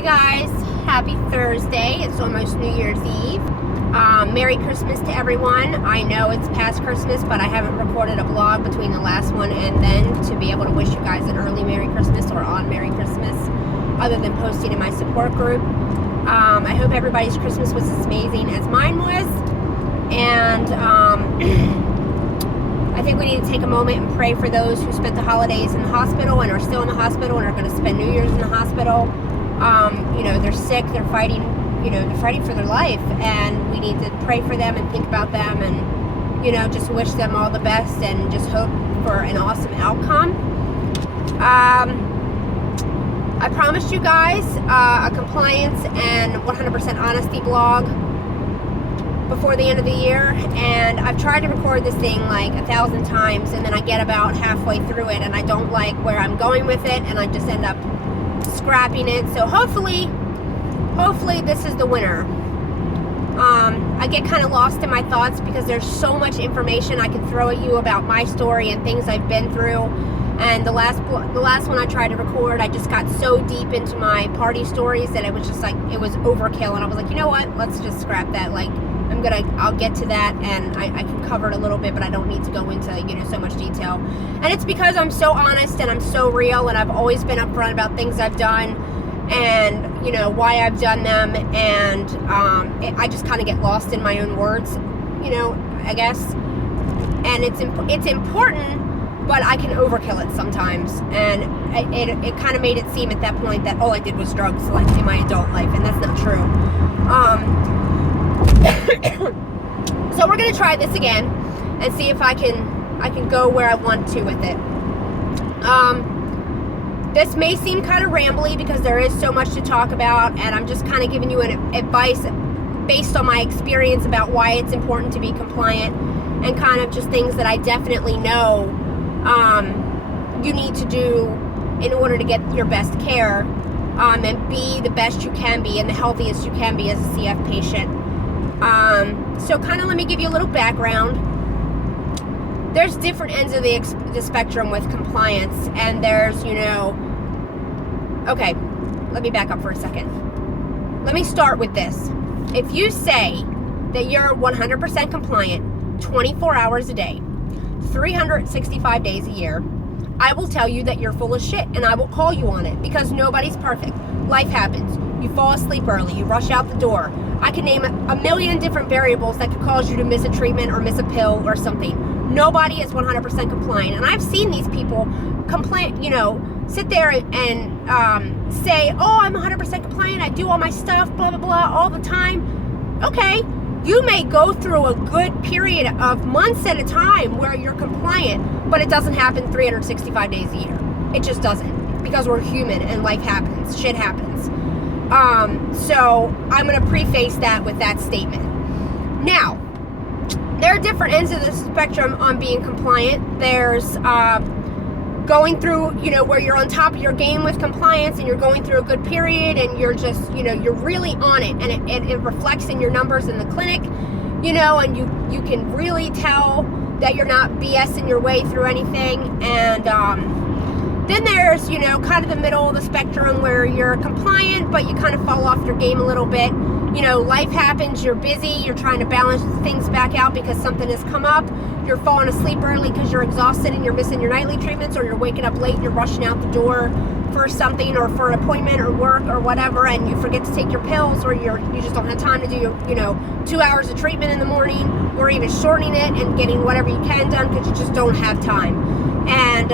Hey guys, happy Thursday. It's almost New Year's Eve. Merry Christmas to everyone. I know it's past Christmas, but I haven't recorded a vlog between the last one and then to be able to wish you guys an early Merry Christmas or on Merry Christmas, other than posting in my support group. I hope everybody's Christmas was as amazing as mine was. And I think we need to take a moment and pray for those who spent the holidays in the hospital and are still in the hospital and are going to spend New Year's in the hospital. They're sick, they're fighting, they're fighting for their life, and we need to pray for them and think about them and, just wish them all the best and just hope for an awesome outcome. I promised you guys a compliance and 100% honesty blog before the end of the year, and I've tried to record this thing like 1,000 times, and then I get about halfway through it and I don't like where I'm going with it, and I just end up scrapping it. So hopefully this is the winner. I get kind of lost in my thoughts because there's so much information I can throw at you about my story and things I've been through. And the last one I tried to record, I just got so deep into my party stories that it was just like, it was overkill, and I was like, you know what, let's just scrap that. Like, I'll get to that, and I can cover it a little bit, but I don't need to go into, so much detail. And it's because I'm so honest and I'm so real, and I've always been upfront about things I've done and, why I've done them, and I just kind of get lost in my own words, I guess. And it's important, but I can overkill it sometimes, and it kind of made it seem at that point that all I did was drugs, like, in my adult life, and that's not true. So we're gonna try this again and see if I can go where I want to with it. This may seem kind of rambly because there is so much to talk about, and I'm just kind of giving you an advice based on my experience about why it's important to be compliant, and kind of just things that I definitely know you need to do in order to get your best care and be the best you can be and the healthiest you can be as a CF patient. So kind of let me give you a little background. There's different ends of the spectrum with compliance, and there's, okay, let me back up for a second. Let me start with this. If you say that you're 100% compliant 24 hours a day, 365 days a year, I will tell you that you're full of shit, and I will call you on it, because nobody's perfect. Life happens. You fall asleep early. You rush out the door. I can name a million different variables that could cause you to miss a treatment or miss a pill or something. Nobody is 100% compliant. And I've seen these people sit there and say, oh, I'm 100% compliant. I do all my stuff, blah, blah, blah, all the time. Okay, you may go through a good period of months at a time where you're compliant, but it doesn't happen 365 days a year. It just doesn't, because we're human and life happens, shit happens. So I'm going to preface that with that statement. Now, there are different ends of the spectrum on being compliant. There's going through, where you're on top of your game with compliance and you're going through a good period and you're just, you're really on it, and it reflects in your numbers in the clinic, and you can really tell that you're not BSing your way through anything. And then there's, kind of the middle of the spectrum where you're compliant, but you kind of fall off your game a little bit. Life happens, you're busy, you're trying to balance things back out because something has come up. You're falling asleep early because you're exhausted and you're missing your nightly treatments, or you're waking up late and you're rushing out the door for something or for an appointment or work or whatever, and you forget to take your pills, or you just don't have time to do, 2 hours of treatment in the morning, or even shortening it and getting whatever you can done because you just don't have time. And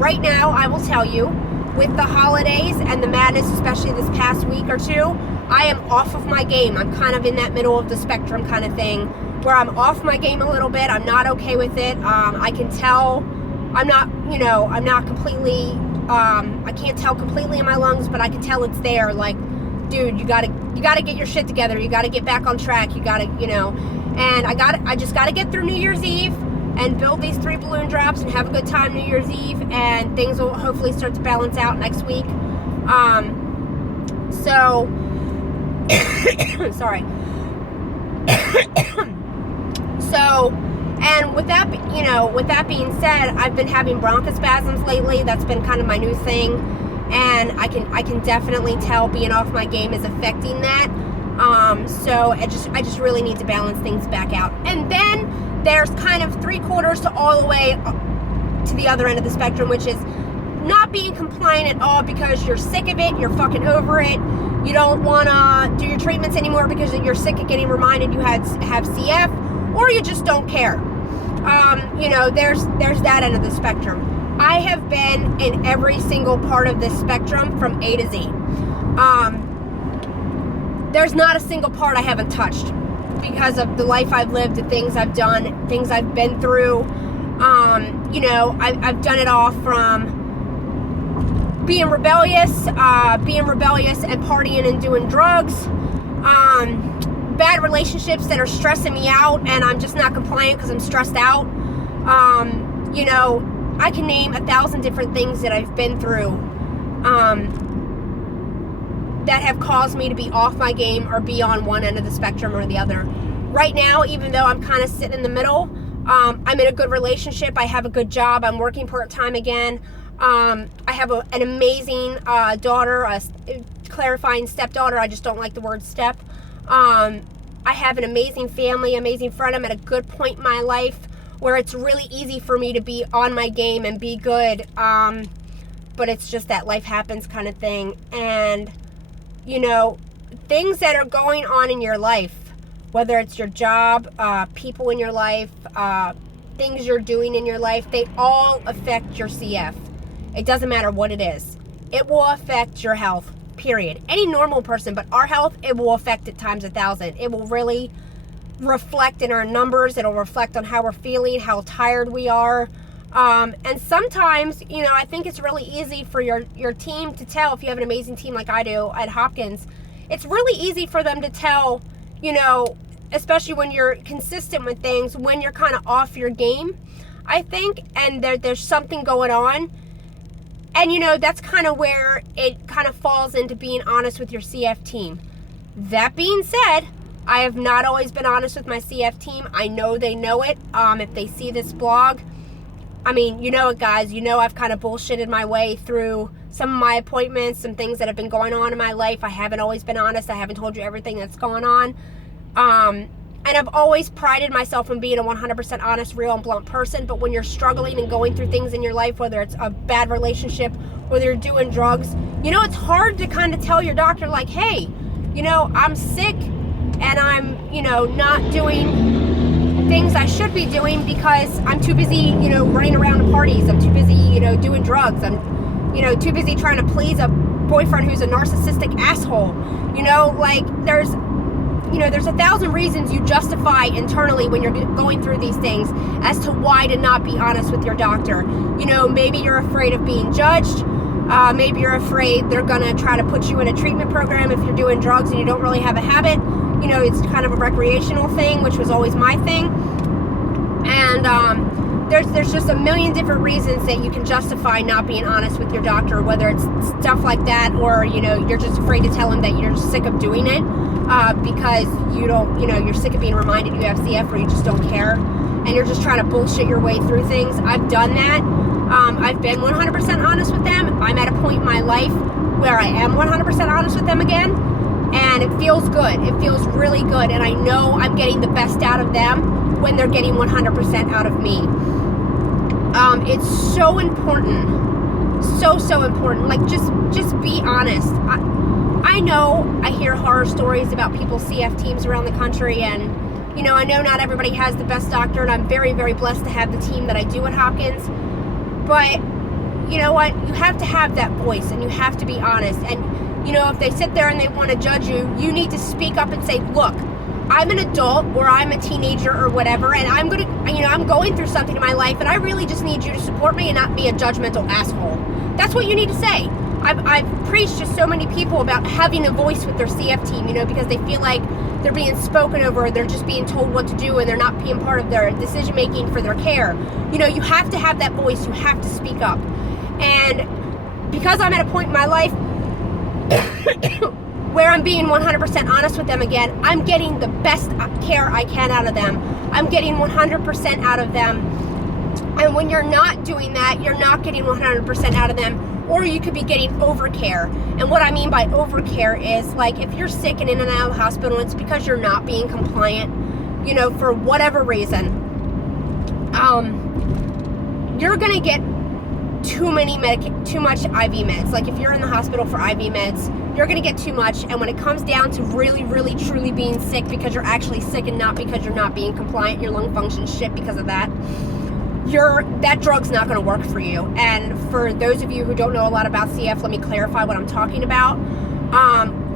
right now, I will tell you, with the holidays and the madness, especially this past week or two, I am off of my game. I'm kind of in that middle of the spectrum kind of thing, where I'm off my game a little bit. I'm not okay with it. I can tell I'm not completely, I can't tell completely in my lungs, but I can tell it's there. Like, dude, you gotta get your shit together. You gotta get back on track. You gotta, and I just gotta get through New Year's Eve and build these 3 balloon drops and have a good time New Year's Eve, and things will hopefully start to balance out next week. Sorry. And with that being said, I've been having bronchospasms lately. That's been kind of my new thing. and I can definitely tell being off my game is affecting that. So I just really need to balance things back out. And then there's kind of 3/4 to all the way to the other end of the spectrum, which is not being compliant at all because you're sick of it, you're fucking over it, you don't want to do your treatments anymore because you're sick of getting reminded you have CF, or you just don't care. There's that end of the spectrum. I have been in every single part of this spectrum from A to Z. There's not a single part I haven't touched because of the life I've lived, the things I've done, things I've been through. I've done it all from being rebellious and partying and doing drugs, bad relationships that are stressing me out and I'm just not compliant because I'm stressed out. I can name 1,000 different things that I've been through that have caused me to be off my game or be on one end of the spectrum or the other. Right now, even though I'm kind of sitting in the middle, I'm in a good relationship. I have a good job. I'm working part-time again. I have an amazing daughter, a clarifying stepdaughter. I just don't like the word step. I have an amazing family, amazing friend. I'm at a good point in my life where it's really easy for me to be on my game and be good. But it's just that life happens kind of thing. And, things that are going on in your life, whether it's your job, people in your life, things you're doing in your life, they all affect your CF. It doesn't matter what it is. It will affect your health, period. Any normal person, but our health, it will affect it times 1,000. It will really reflect in our numbers. It'll reflect on how we're feeling, how tired we are. And sometimes, I think it's really easy for your team to tell. If you have an amazing team like I do at Hopkins, it's really easy for them to tell, especially when you're consistent with things, when you're kind of off your game, I think, and there's something going on. And, that's kind of where it kind of falls into being honest with your CF team. That being said, I have not always been honest with my CF team. I know they know it. If they see this blog, I mean, you know it, guys. I've kind of bullshitted my way through some of my appointments, some things that have been going on in my life. I haven't always been honest. I haven't told you everything that's going on. And I've always prided myself on being a 100% honest, real, and blunt person. But when you're struggling and going through things in your life, whether it's a bad relationship, whether you're doing drugs, it's hard to kind of tell your doctor, like, hey, I'm sick and I'm, not doing things I should be doing because I'm too busy, running around to parties. I'm too busy, doing drugs. I'm, too busy trying to please a boyfriend who's a narcissistic asshole. There's 1,000 reasons you justify internally when you're going through these things as to why to not be honest with your doctor. Maybe you're afraid of being judged. Maybe you're afraid they're going to try to put you in a treatment program if you're doing drugs and you don't really have a habit. It's kind of a recreational thing, which was always my thing. And there's just a million different reasons that you can justify not being honest with your doctor, whether it's stuff like that or, you're just afraid to tell him that you're sick of doing it because you don't, you're sick of being reminded you have CF or you just don't care and you're just trying to bullshit your way through things. I've done that. I've been 100% honest with them. I'm at a point in my life where I am 100% honest with them again, and it feels good. It feels really good, and I know I'm getting the best out of them when they're getting 100% out of me. It's so important, so important. Like, just be honest. I know I hear horror stories about people's CF teams around the country, and I know not everybody has the best doctor, and I'm very, very blessed to have the team that I do at Hopkins. But you know what? You have to have that voice, and you have to be honest. And if they sit there and they want to judge you, you need to speak up and say, look, I'm an adult or I'm a teenager or whatever, and I'm going through something in my life, and I really just need you to support me and not be a judgmental asshole. That's what you need to say. I've preached to so many people about having a voice with their CF team, because they feel like they're being spoken over, they're just being told what to do, and they're not being part of their decision making for their care. You have to have that voice. You have to speak up. And because I'm at a point in my life where I'm being 100% honest with them again, I'm getting the best care I can out of them. I'm getting 100% out of them. And when you're not doing that, you're not getting 100% out of them. or you could be getting overcare. And what I mean by overcare is, like, if you're sick and in and out of the hospital, it's because you're not being compliant, you know, for whatever reason. You're gonna get too much IV meds. Like, if you're in the hospital for IV meds, you're gonna get too much. And when it comes down to really, really, truly being sick because you're actually sick and not because you're not being compliant, your lung function's shit because of that, that drug's not going to work for you. And for those of you who don't know a lot about CF, let me clarify what I'm talking about.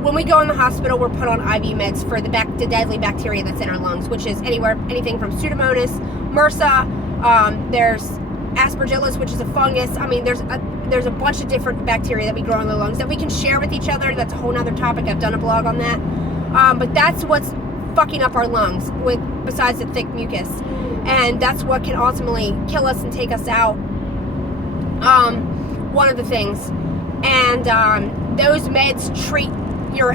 When we go in the hospital, we're put on IV meds for the deadly bacteria that's in our lungs, which is anything from Pseudomonas, MRSA, there's Aspergillus, which is a fungus. I mean, there's a bunch of different bacteria that we grow in the lungs that we can share with each other. That's a whole nother topic. I've done a blog on that. But that's what's fucking up our lungs, besides the thick mucus. And that's what can ultimately kill us and take us out. One of the things. And those meds treat your,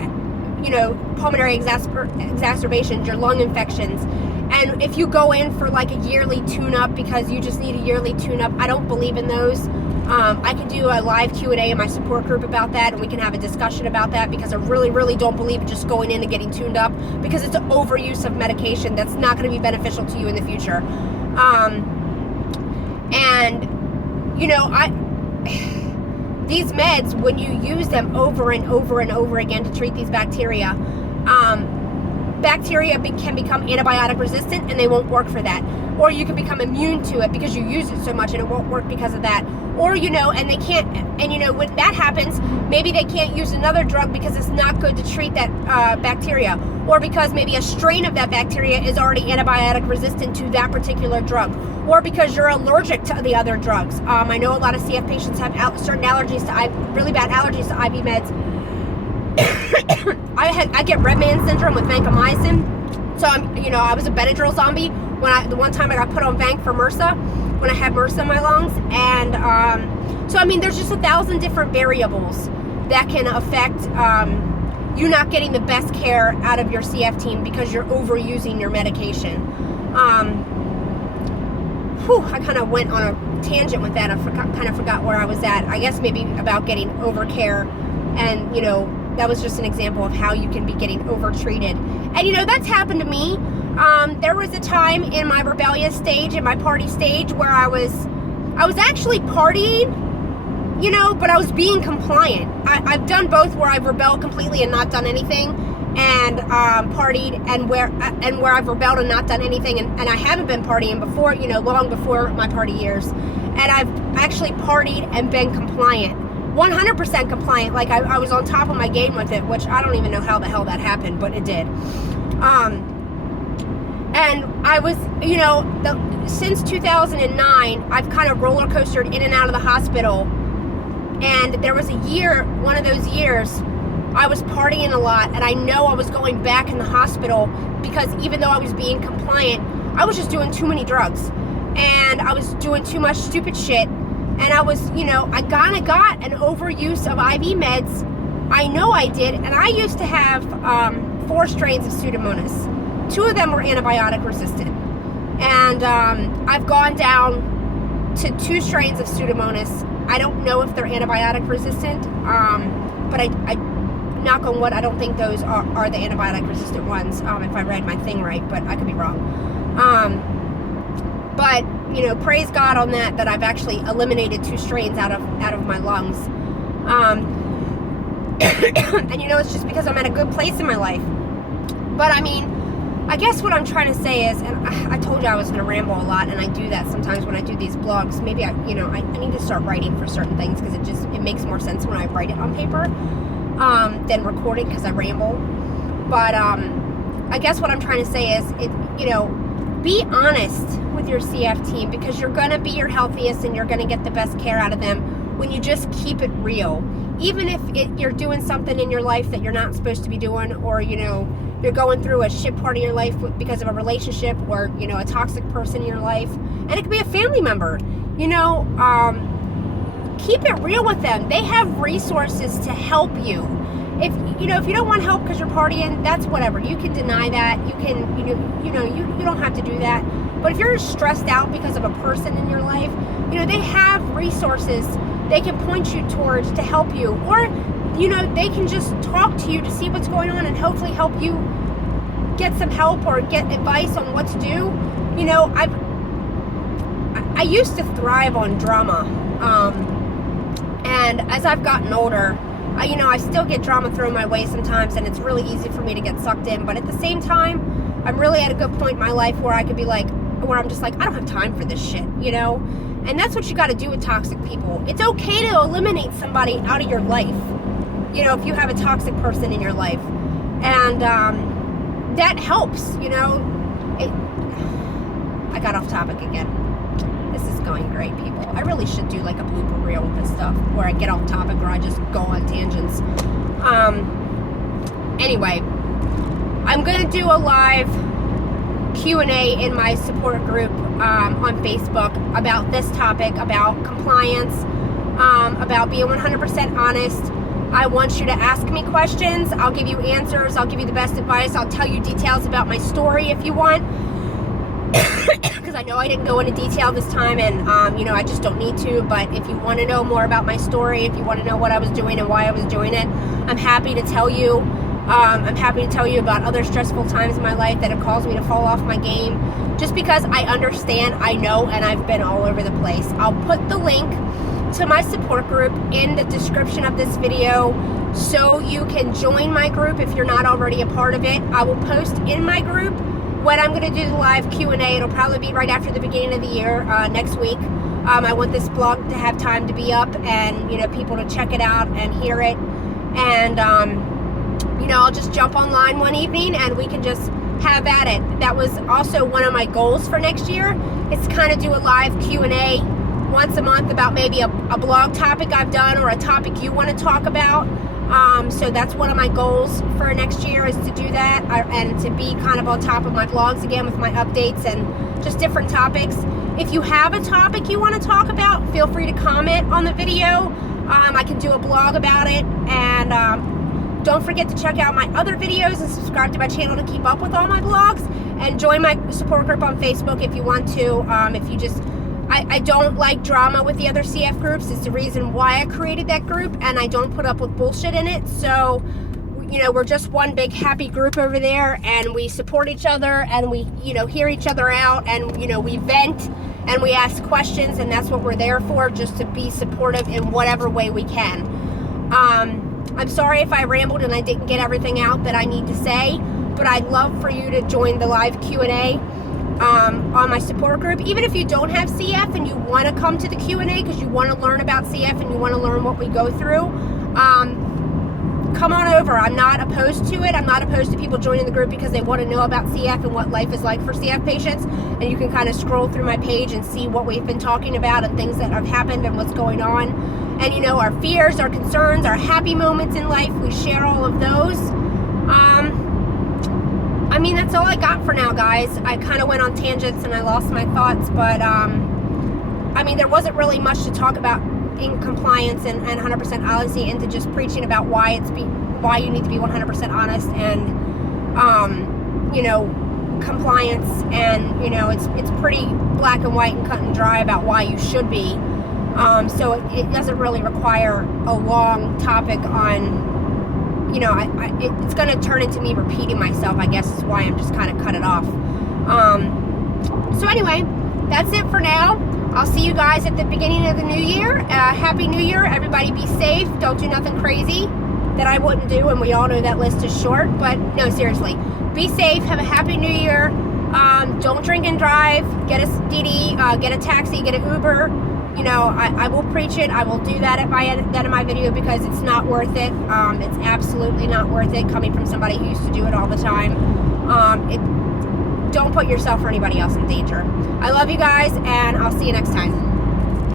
pulmonary exacerbations, your lung infections. And if you go in for like a yearly tune-up because you just need a yearly tune-up, I don't believe in those. I can do a live Q&A in my support group about that, and we can have a discussion about that, because I really, really don't believe in just going in and getting tuned up, because it's an overuse of medication that's not going to be beneficial to you in the future. These meds, when you use them over and over and over again to treat these bacteria, bacteria can become antibiotic resistant, and they won't work for that. Or you can become immune to it because you use it so much and it won't work because of that. Or, and they can't, and when that happens, maybe they can't use another drug because it's not good to treat that bacteria. Or because maybe a strain of that bacteria is already antibiotic resistant to that particular drug. Or because you're allergic to the other drugs. I know a lot of CF patients have certain allergies to, really bad allergies to IV meds. I get red man syndrome with vancomycin. So I was a Benadryl zombie the one time I got put on Vanc for MRSA, when I had MRSA in my lungs. And there's just 1,000 different variables that can affect you not getting the best care out of your CF team because you're overusing your medication. I kind of went on a tangent with that. I kind of forgot where I was at. I guess maybe about getting overcare, and that was just an example of how you can be getting overtreated. And that's happened to me. There was a time in my rebellious stage, in my party stage, where I was actually partying, but I was being compliant. I've done both, where I've rebelled completely and not done anything, and partied, and where I've rebelled and not done anything, and I haven't been partying before, long before my party years, and I've actually partied and been compliant. 100% compliant. Like, I was on top of my game with it, which I don't even know how the hell that happened, but it did. And I was, since 2009, I've kind of roller coastered in and out of the hospital. And there was a year, one of those years, I was partying a lot, and I know I was going back in the hospital because even though I was being compliant, I was just doing too many drugs. And I was doing too much stupid shit. And I was, I kind of got an overuse of IV meds. I know I did. And I used to have 4 strains of Pseudomonas. 2 of them were antibiotic resistant. And I've gone down to 2 strains of Pseudomonas. I don't know if they're antibiotic resistant. But I knock on wood, I don't think those are the antibiotic resistant ones, if I read my thing right, but I could be wrong. But praise God on that I've actually eliminated 2 strains out of my lungs. And it's just because I'm at a good place in my life. But I guess what I'm trying to say is, and I told you I was going to ramble a lot, and I do that sometimes when I do these blogs. Maybe I need to start writing for certain things, because it makes more sense when I write it on paper than recording, because I ramble. But I guess what I'm trying to say is, be honest with your CF team, because you're going to be your healthiest and you're going to get the best care out of them when you just keep it real. Even if you're doing something in your life that you're not supposed to be doing, or you're going through a shit part of your life because of a relationship, or a toxic person in your life, and it could be a family member. Keep it real with them. They have resources to help you. If you don't want help because you're partying, that's whatever. You can deny that. You can you don't have to do that. But if you're stressed out because of a person in your life, they have resources they can point you towards to help you, or you know, they can just talk to you to see what's going on and hopefully help you get some help or get advice on what to do. You know, I used to thrive on drama, and as I've gotten older, you know, I still get drama thrown my way sometimes, and it's really easy for me to get sucked in. But at the same time, I'm really at a good point in my life where I could be like, where I'm just like, I don't have time for this shit, you know? And that's what you got to do with toxic people. It's okay to eliminate somebody out of your life, you know, if you have a toxic person in your life. And that helps, you know. I got off topic again. This is going great, people. I really should do like a blooper reel with this stuff where I get off topic or I just go on tangents. Anyway, I'm going to do a live Q&A in my support group on Facebook about this topic, about compliance, about being 100% honest. I want you to ask me questions. I'll give you answers. I'll give you the best advice. I'll tell you details about my story if you want. Because I know I didn't go into detail this time, and you know, I just don't need to. But if you want to know more about my story, if you want to know what I was doing and why I was doing it, I'm happy to tell you. I'm happy to tell you about other stressful times in my life that have caused me to fall off my game, just because I understand, I know, and I've been all over the place. I'll put the link to my support group in the description of this video so you can join my group if you're not already a part of it. I will post in my group when I'm going to do the live Q&A. It'll probably be right after the beginning of the year, next week. I want this blog to have time to be up and, you know, people to check it out and hear it. And, you know, I'll just jump online one evening and we can just have at it. That was also one of my goals for next year, is to kind of do a live Q&A once a month about maybe a blog topic I've done or a topic you want to talk about. So that's one of my goals for next year, is to do that and to be kind of on top of my blogs again with my updates and just different topics. If you have a topic you want to talk about, feel free to comment on the video. I can do a blog about it. And don't forget to check out my other videos and subscribe to my channel to keep up with all my blogs, and join my support group on Facebook if you want to. If you just, I don't like drama with the other CF groups. It's the reason why I created that group, and I don't put up with bullshit in it. So, you know, we're just one big happy group over there, and we support each other, and we, you know, hear each other out, and, you know, we vent and we ask questions, and that's what we're there for, just to be supportive in whatever way we can. I'm sorry if I rambled and I didn't get everything out that I need to say, but I'd love for you to join the live Q&A on my support group. Even if you don't have CF and you want to come to the Q&A because you want to learn about CF and you want to learn what we go through, come on over. I'm not opposed to it. I'm not opposed to people joining the group because they want to know about CF and what life is like for CF patients. And you can kind of scroll through my page and see what we've been talking about and things that have happened and what's going on. And, you know, our fears, our concerns, our happy moments in life, we share all of those. I mean, that's all I got for now, guys. I kind of went on tangents and I lost my thoughts, but, I mean, there wasn't really much to talk about in compliance and 100% honesty, into just preaching about why you need to be 100% honest and, you know, compliance, and, you know, it's pretty black and white and cut and dry about why you should be. So it doesn't really require a long topic on, you know, it's going to turn into me repeating myself, I guess is why I'm just kind of cut it off. So anyway, that's it for now. I'll see you guys at the beginning of the new year. Happy New Year. Everybody be safe. Don't do nothing crazy that I wouldn't do, and we all know that list is short, but no, seriously. Be safe. Have a happy New Year. Don't drink and drive. Get a Didi, get a taxi, get an Uber. You know, I will preach it. I will do that at the end of my video because it's not worth it. It's absolutely not worth it, coming from somebody who used to do it all the time. Don't put yourself or anybody else in danger. I love you guys, and I'll see you next time.